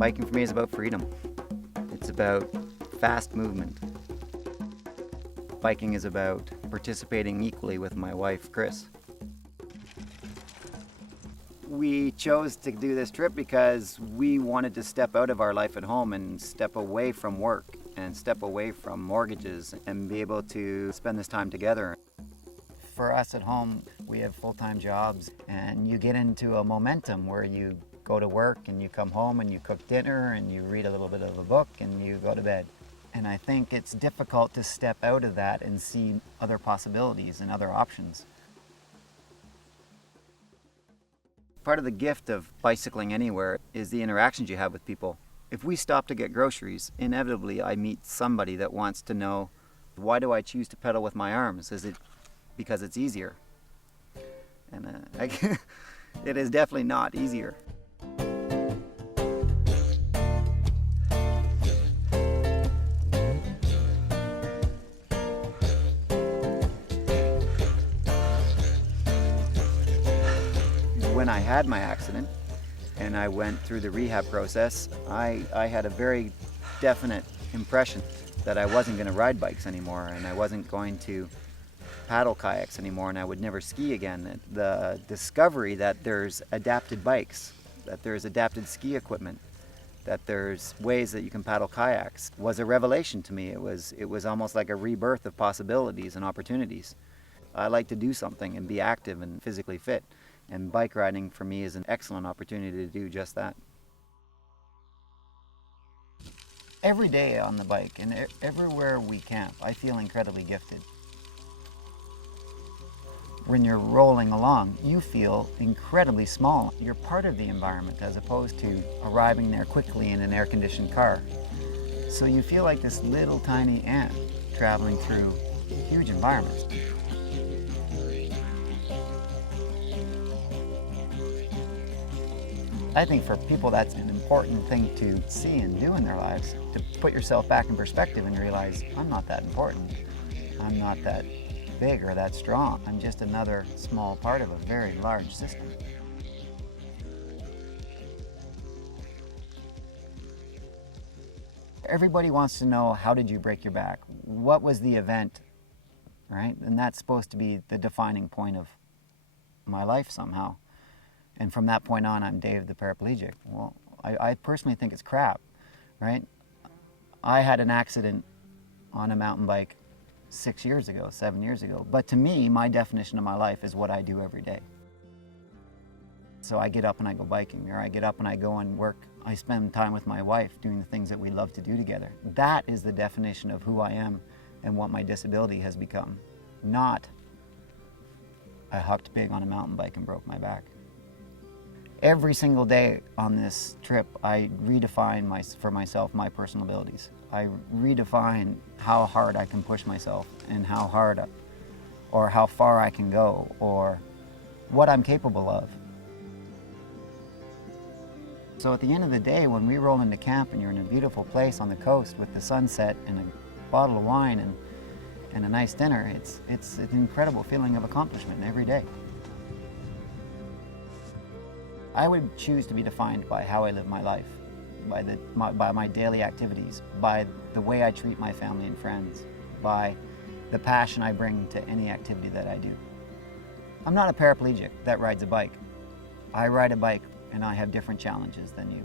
Biking for me is about freedom. It's about fast movement. Biking is about participating equally with my wife, Kris. We chose to do this trip because we wanted to step out of our life at home and step away from work and step away from mortgages and be able to spend this time together. For us at home, we have full-time jobs, and you get into a momentum where you go to work and you come home and you cook dinner and you read a little bit of a book and you go to bed. And I think it's difficult to step out of that and see other possibilities and other options. Part of the gift of bicycling anywhere is the interactions you have with people. If we stop to get groceries, inevitably I meet somebody that wants to know, why do I choose to pedal with my arms? Is it because it's easier? And it is definitely not easier. When I had my accident and I went through the rehab process, I had a very definite impression that I wasn't going to ride bikes anymore, and I wasn't going to paddle kayaks anymore, and I would never ski again. The discovery that there's adapted bikes, that there's adapted ski equipment, that there's ways that you can paddle kayaks was a revelation to me. It was almost like a rebirth of possibilities and opportunities. I like to do something and be active and physically fit. And bike riding for me is an excellent opportunity to do just that. Every day on the bike and everywhere we camp, I feel incredibly gifted. When you're rolling along, you feel incredibly small. You're part of the environment as opposed to arriving there quickly in an air-conditioned car. So you feel like this little tiny ant traveling through huge environments. I think for people that's an important thing to see and do in their lives, to put yourself back in perspective and realize, I'm not that important, I'm not that big or that strong, I'm just another small part of a very large system. Everybody wants to know, how did you break your back? What was the event, right? And that's supposed to be the defining point of my life somehow. And from that point on, I'm Dave the paraplegic. Well, I personally think it's crap, right? I had an accident on a mountain bike 7 years ago. But to me, my definition of my life is what I do every day. So I get up and I go biking, or I get up and I go and work. I spend time with my wife doing the things that we love to do together. That is the definition of who I am and what my disability has become. Not, I hucked big on a mountain bike and broke my back. Every single day on this trip, I redefine for myself my personal abilities. I redefine how hard I can push myself and how hard or how far I can go or what I'm capable of. So at the end of the day, when we roll into camp and you're in a beautiful place on the coast with the sunset and a bottle of wine and a nice dinner, it's an incredible feeling of accomplishment every day. I would choose to be defined by how I live my life, by my daily activities, by the way I treat my family and friends, by the passion I bring to any activity that I do. I'm not a paraplegic that rides a bike. I ride a bike and I have different challenges than you.